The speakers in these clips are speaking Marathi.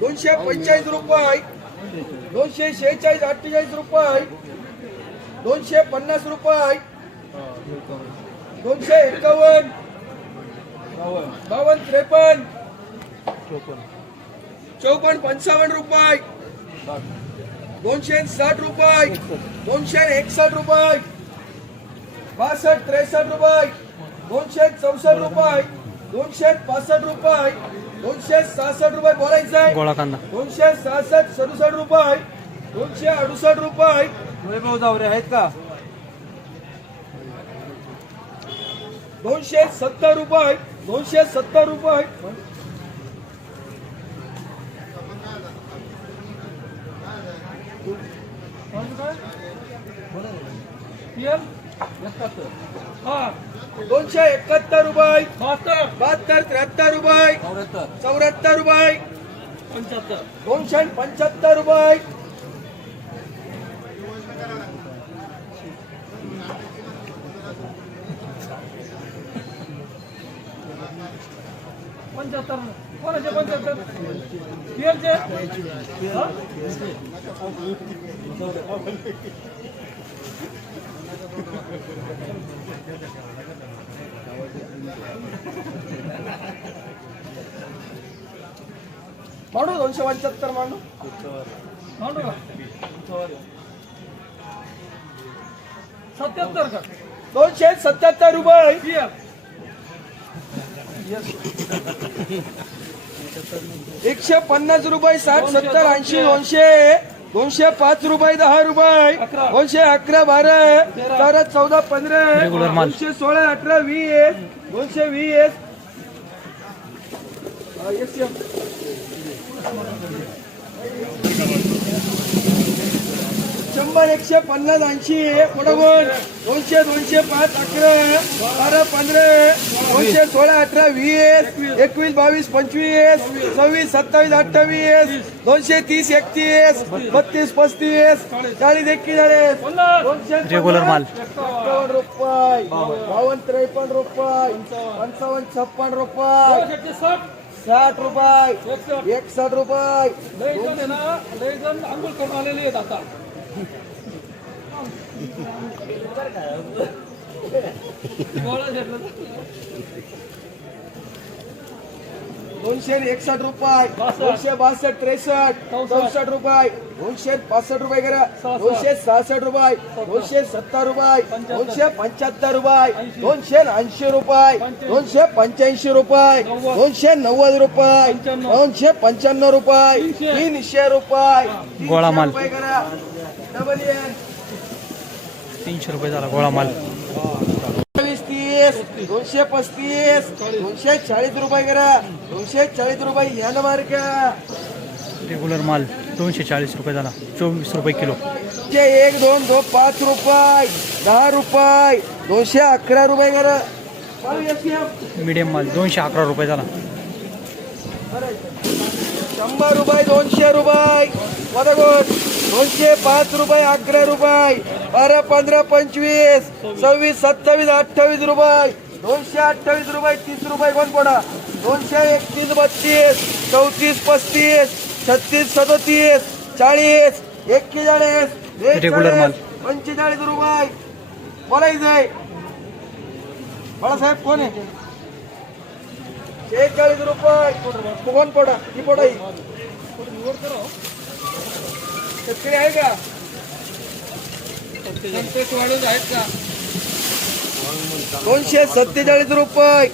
दोनशे पंचेचाळीस रुपये. दोनशे शेहेचाळीस अठ्ठेचाळीस रुपये. दोनशे पन्नास रुपये. दोनशे एकावन्न. बावन्न त्रेपन्न. चौपन्न पंचावन्न रुपये. दोनशे साठ रुपये. दोनशे एकसष्ट रुपये. बासष्ट त्रेसष्ट रुपये. दोनशे चौसष्ट रुपये. दोनशे पासष्ट रुपये. दोनशे सहासष्ट रुपये बोलायचं आहे. गोळा कांदा. दोनशे सहासष्ट सदुसष्ट रुपये. दोनशे अडुसष्ट रुपये. वैभव जावरे आहेत का? दोनशे सत्तर रुपये. दोनशे सत्तर रुपये. दोनशे एकाहत्तर रुपये. बहात्तर. त्र्याहत्तर रुपये. चौऱ्याहत्तर. रुपये. दोनशे पंच्याहत्तर रुपये. पंच्याहत्तर. कोणाचे पंच्याहत्तर? पियरचे मांडू दोनशे पंच्याहत्तर मांडू. मांडू का? सत्याहत्तर का? दोनशे सत्याहत्तर रुपये. एकशे पन्नास रुपये साठ सत्तर ऐंशी दोनशे दोनशे पाच रुपये दहा रुपये. दोनशे अकरा बारा तेरा चौदा पंधरा. दोनशे सोळा अठरा वीस दोनशे वीस yes. शंभर एकशे पन्नास ऐंशी बरोबर दोनशे दोनशे पाच अकरा बारा पंधरा दोनशे सोळा अठरा वीस एकवीस बावीस पंचवीस सव्वीस सत्तावीस अठ्ठावीस दोनशे तीस एकतीस बत्तीस पस्तीस चाळीस दोनशे Regular माल. एक्कावन्न रुपये बावन्न त्रेपन्न रुपये पंचावन्न छप्पन रुपये साठ रुपये एकसष्ट रुपये आंघोळ करून आलेले आहेत आता दोनशे एकसष्ट रुपये. दोनशे बासष्ट त्रेसष्ट. चौसष्ट. रुपये. दोनशे पासष्ट रुपये करा. दोनशे सहासष्ट रुपये. दोनशे सत्तर रुपये. दोनशे पंच्याहत्तर रुपये. दोनशे ऐंशी रुपये. दोनशे पंच्याऐंशी रुपये. दोनशे नव्वद रुपये. दोनशे पंच्याण्णव रुपये. तीनशे. रुपये. गोळा माल. रुपये करा. तीनशे रुपये झाला गोळा माल. दोनशे पस्तीस दोनशे चाळीस रुपये करा. दोनशे चाळीस रुपये यानं मार्ग रेग्युलर माल दोनशे चाळीस रुपये झाला. चोवीस रुपये किलो. दोनशे एक दोन दोन पाच रुपये दहा रुपये दोनशे अकरा रुपये करा. मीडियम माल दोनशे अकरा रुपये झाला. शंभर रुपये दोनशे रुपये. दोनशे पाच रुपये अकरा रुपये. बारा पंधरा पंचवीस. सव्वीस सत्तावीस अठ्ठावीस रुपये. दोनशे अठ्ठावीस रुपये तीस रुपये कोण पडा दोनशे एकतीस बत्तीस. चौतीस पस्तीस. छत्तीस सदोतीस. चाळीस. एक्केचाळीस. पंचेचाळीस रुपये. बोलायचंय. बाळासाहेब कोण आहे? शेहेचाळीस रुपये. कोण पडा ही पडा ही. शेतकरी आहे का? संतोष वाढून आहेत का? दोनशे सत्तेचाळीस रुपये.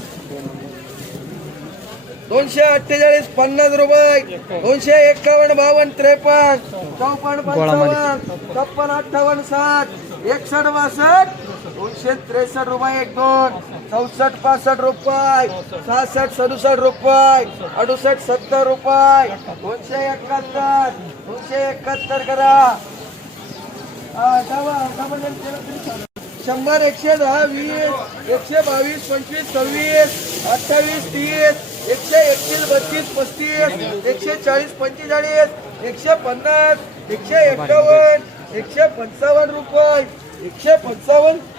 दोनशे अठ्ठेचाळीस पन्नास रुपये. दोनशे एकावन्न बावन्न त्रेपन्न. चौपन्न पंचावन्न. छप्पन अठ्ठावन्न साठ. एकसष्ट बासष्ट. दोनशे त्रेसष्ट रुपये एक दोन. चौसष्ट पासष्ट रुपये सहासष्ट सदुसष्ट रुपये अडुसष्ट सत्तर रुपये दोनशे एकाहत्तर दोनशे एकाहत्तर करा. हा, शंभर एकशे दहा वीस एकशे बावीस पंचवीस सव्वीस अठ्ठावीस तीस एकशे एकतीस बत्तीस पस्तीस एकशे चाळीस पंचेचाळीस एकशे पन्नास एकशे एकावन्न एकशे पंचावन्न रुपये एकशे पंचावन्न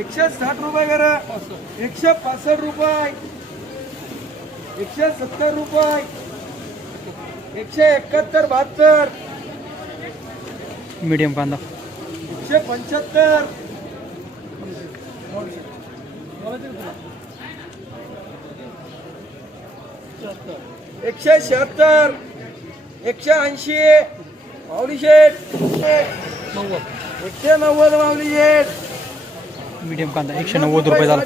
एकशे साठ रुपये करा एकशे पासष्ट रुपये. एकशे सत्तर रुपये. एकशे एकाहत्तर बहात्तर. मीडियम कांदा. एकशे पंच्याहत्तर एकशे शहात्तर एकशे ऐंशी माऊली शेठ. एकशे नव्वद माऊली शेठ. मीडियम कांदा एकशे नव्वद रुपये झाला.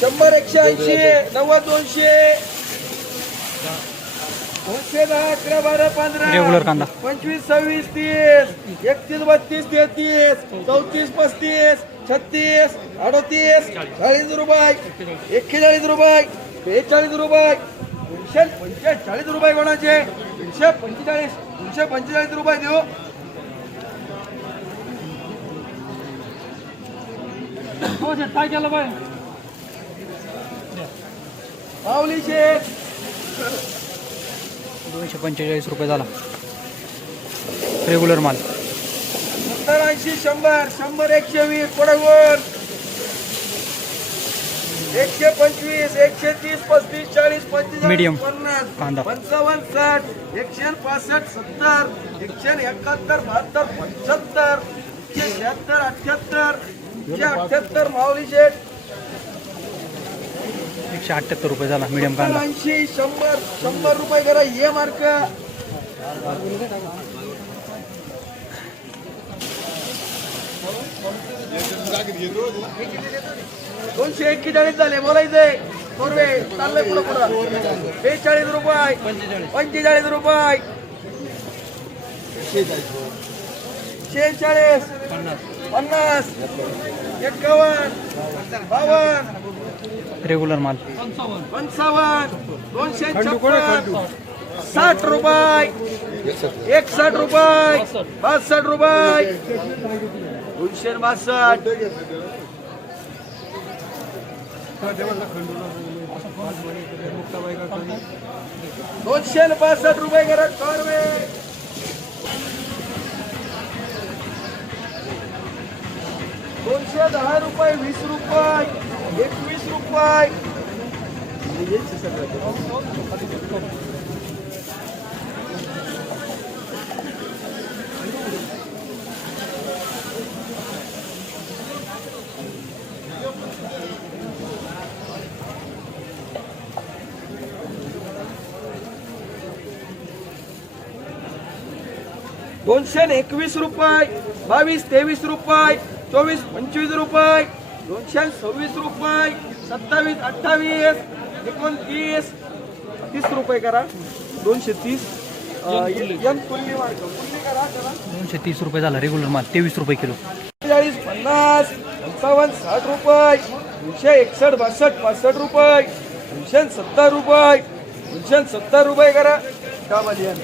शंभर एकशे ऐंशी नव्वद दोनशे. दोनशे दहा अकरा बारा पंधरा. रेग्युलर कांदा. पंचवीस सव्वीस तीस. एकतीस बत्तीस तेहतीस. चौतीस पस्तीस. छत्तीस. अडतीस. चाळीस रुपये. एक्केचाळीस रुपये. बेचाळीस रुपये. दोनशे पंचेचाळीस रुपये कोणाचे? दोनशे पंचेचाळीस दोनशे पंचेचाळीस रुपये देऊ. हो काय केलं माऊली शेठ. दोनशे पंचेचाळीस रुपये झाला. रेग्युलर माल. सत्तर ऐंशी शंभर शंभर एकशे वीस पडगोर एकशे पंचवीस एकशे तीस पस्तीस चाळीस पंचेचाळीस. पन्नास. पंचावन्न साठ एकशे पासष्ट सत्तर एकशे एकाहत्तर बहात्तर पंच्याहत्तर एकशे शहात्तर अठ्याहत्तर एकशे अठ्याहत्तर माऊली शेठ एकशे अठ्ठ्याहत्तर रुपये झाला मीडियम कांदा ऐंशी शंभर शंभर रुपये करा ये मार्क दोनशे एक्केचाळीस झाले बोलायचंय. थोरवे चाललंय पुढं पुढं. बेचाळीस रुपये. पंचेचाळीस रुपये. शेहेचाळीस. पन्नास. एकावन्न. बावन्न. रेग्युलर माल. पंचावन्न. दोनशे छप्पन. साठ रुपये. एकसष्ट रुपये. बासष्ट रुपये. दोनशे बासष्ट. दोनशे बासष्ट रुपये करा कर्वे. दोनशे दहा रुपये वीस रुपये एकवीस रुपये. दोनशे एकवीस रुपये बावीस तेवीस रुपये चोवीस पंचवीस रुपये दोनशे सव्वीस रुपये सत्तावीस अठ्ठावीस एकोणतीस तीस रुपये करा. दोनशे तीस दोनशे तीस रुपये झाला रेग्युलर माल तेवीस रुपये किलो. चाळीस पन्नास पंचावन्न साठ रुपये दोनशे एकसष्ट बासष्ट पासष्ट रुपये दोनशे सत्तर रुपये दोनशे सत्तर रुपये करा. एन